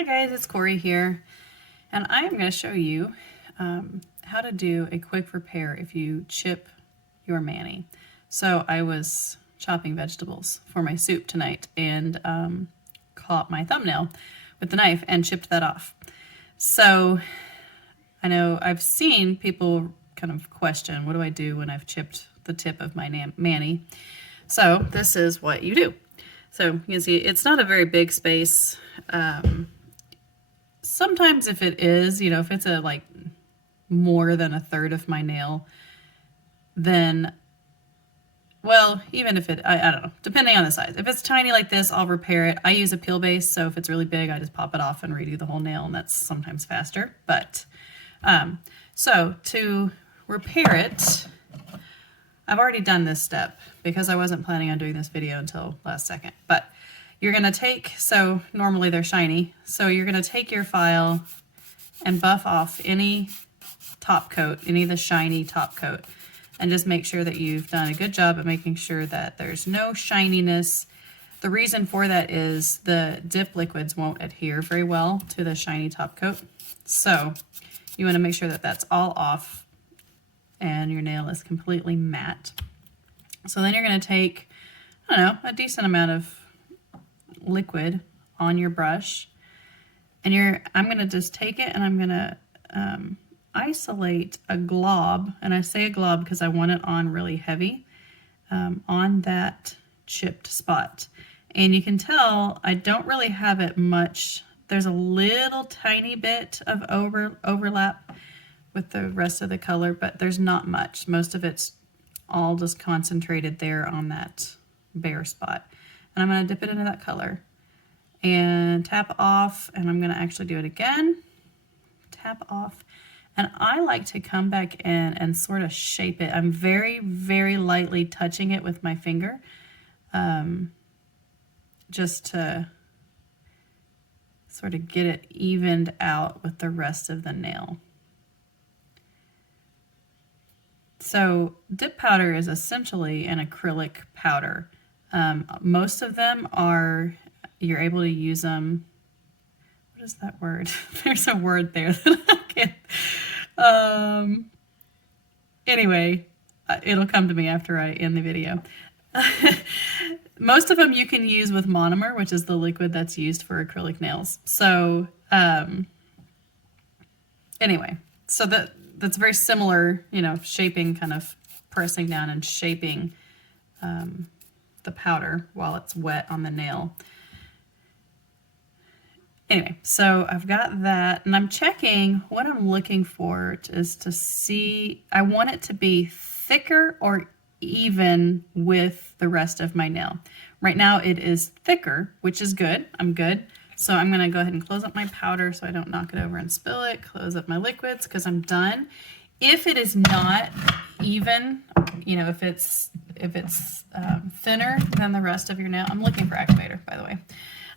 Hi guys, it's Corey here, and I am going to show you how to do a quick repair if you chip your mani. So I was chopping vegetables for my soup tonight and caught my thumbnail with the knife and chipped that off. So I know I've seen people kind of question, what do I do when I've chipped the tip of my mani? So this is what you do. So you can see it's not a very big space. Sometimes if it is, if it's like more than a third of my nail, then, well, even if I don't know, depending on the size. If it's tiny like this, I'll repair it. I use a peel base, so if it's really big, I just pop it off and redo the whole nail, and that's sometimes faster. But, so to repair it, I've already done this step because I wasn't planning on doing this video until last second, but you're going to take, so normally they're shiny, so you're going to take your file and buff off any top coat, any of the shiny top coat, and just make sure that you've done a good job at making sure that there's no shininess. The reason for that is the dip liquids won't adhere very well to the shiny top coat, so you want to make sure that that's all off and your nail is completely matte. So then you're going to take, I don't know, a decent amount of liquid on your brush, and I'm going to just take it and I'm going to isolate a glob, and I say a glob because I want it on really heavy on that chipped spot. And you can tell I don't really have it much. There's a little tiny bit of overlap with the rest of the color, but there's not much. Most of it's all just concentrated there on that bare spot. And I'm going to dip it into that color and tap off, and I'm going to actually do it again. Tap off. And I like to come back in and sort of shape it. I'm very, very lightly touching it with my finger, just to sort of get it evened out with the rest of the nail. So dip powder is essentially an acrylic powder. Most of them are, you're able to use them. What is that word? There's a word there that I can't. Anyway, it'll come to me after I end the video. Most of them you can use with monomer, which is the liquid that's used for acrylic nails. So anyway, so that's very similar, shaping, kind of pressing down and shaping the powder while it's wet on the nail. Anyway, so I've got that, and I'm checking. What I'm looking for is to see, I want it to be thicker or even with the rest of my nail. Right now it is thicker, which is good. I'm good. So I'm going to go ahead and close up my powder so I don't knock it over and spill it. Close up my liquids because I'm done. If it is not even, if it's thinner than the rest of your nail, I'm looking for activator, by the way.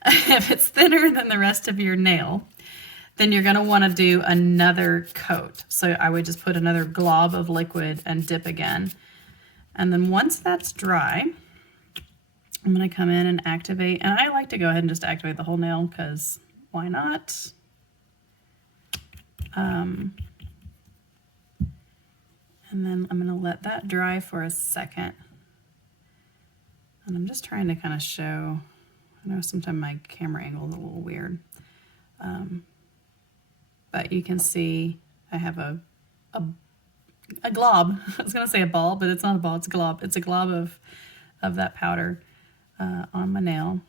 If it's thinner than the rest of your nail, then you're going to want to do another coat. So I would just put another glob of liquid and dip again. And then once that's dry, I'm going to come in and activate. And I like to go ahead and just activate the whole nail because why not? And then I'm going to let that dry for a second. And I'm just trying to kind of show, I know sometimes my camera angle is a little weird. But you can see I have a glob. I was going to say a ball, but it's not a ball, it's a glob. It's a glob of that powder on my nail.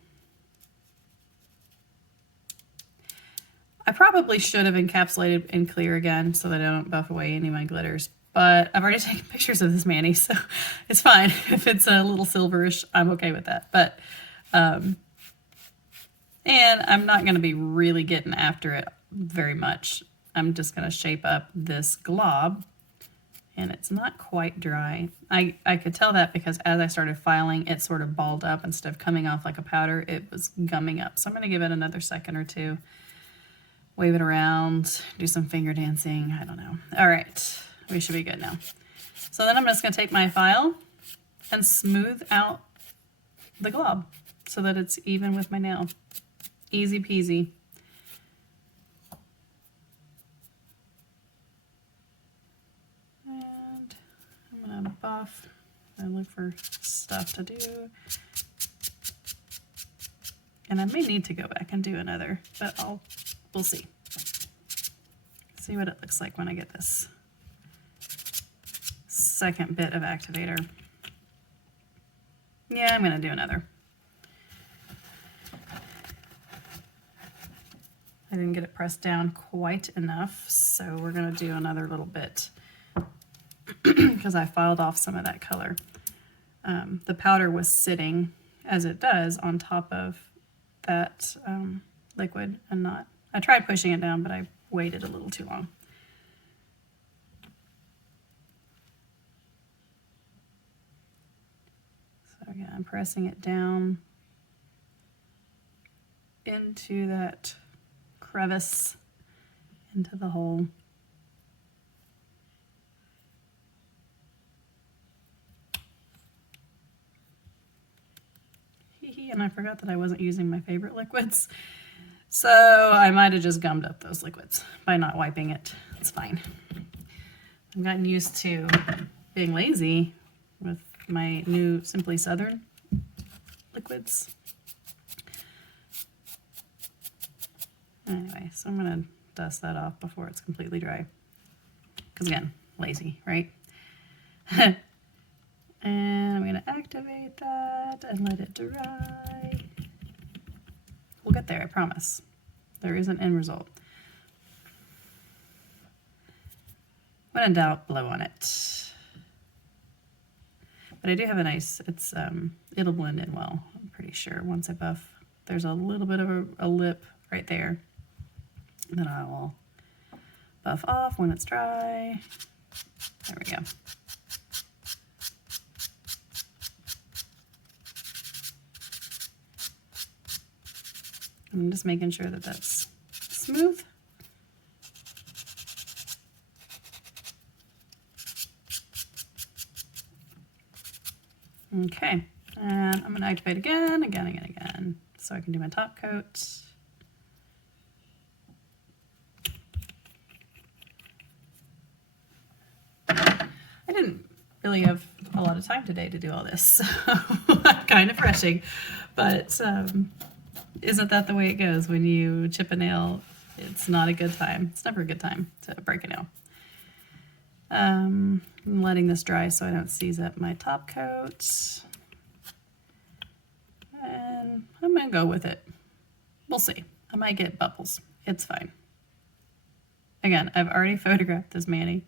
I probably should have encapsulated in clear again so that I don't buff away any of my glitters. But I've already taken pictures of this mani, so it's fine. If it's a little silverish, I'm okay with that. But, and I'm not going to be really getting after it very much. I'm just going to shape up this glob, and it's not quite dry. I could tell that because as I started filing, it sort of balled up. Instead of coming off like a powder, it was gumming up. So I'm going to give it another second or two. Wave it around, do some finger dancing, I don't know. All right. We should be good now. So then I'm just going to take my file and smooth out the glob so that it's even with my nail. Easy peasy. gonna buff and look for stuff to do. And I may need to go back and do another, but we'll see. See what it looks like when I get this second bit of activator. Yeah, I'm gonna do another. I didn't get it pressed down quite enough, so we're gonna do another little bit because I filed off some of that color. The powder was sitting, as it does, on top of that liquid and not. I tried pushing it down, but I waited a little too long. So again, I'm pressing it down into that crevice, into the hole. And I forgot that I wasn't using my favorite liquids. So I might have just gummed up those liquids by not wiping it. It's fine. I've gotten used to being lazy with my new Simply Southern liquids. Anyway, so I'm gonna dust that off before it's completely dry. Because again, lazy, right? And I'm going to activate that and let it dry. We'll get there, I promise. There is an end result. When in doubt, blow on it. But I do have a nice, it'll blend in well, I'm pretty sure. Once I buff, there's a little bit of a lip right there. And then I will buff off when it's dry. There we go. I'm just making sure that that's smooth. Okay, and I'm gonna activate again, so I can do my top coat. I didn't really have a lot of time today to do all this, so I'm kind of rushing, but isn't that the way it goes when you chip a nail? It's not a good time. It's never a good time to break a nail. I'm letting this dry so I don't seize up my top coat. And I'm gonna go with it. We'll see. I might get bubbles. It's fine. Again, I've already photographed this mani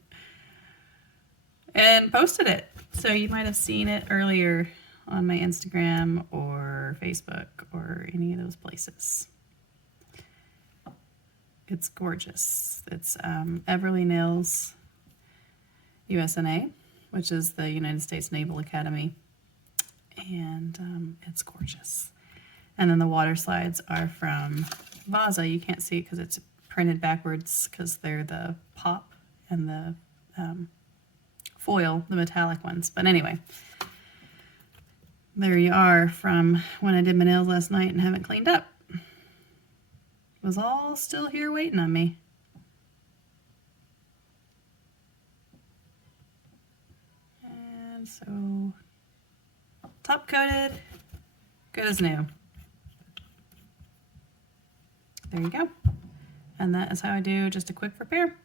and posted it. So you might have seen it earlier on my Instagram or Facebook or any of those places. It's gorgeous. It's Everly Nails USNA, which is the United States Naval Academy, and it's gorgeous. And then the water slides are from Vaza. You can't see it because it's printed backwards because they're the pop and the foil, the metallic ones. But anyway, there you are from when I did my nails last night and haven't cleaned up. It was all still here waiting on me. And so, top coated, good as new. There you go. And that is how I do just a quick repair.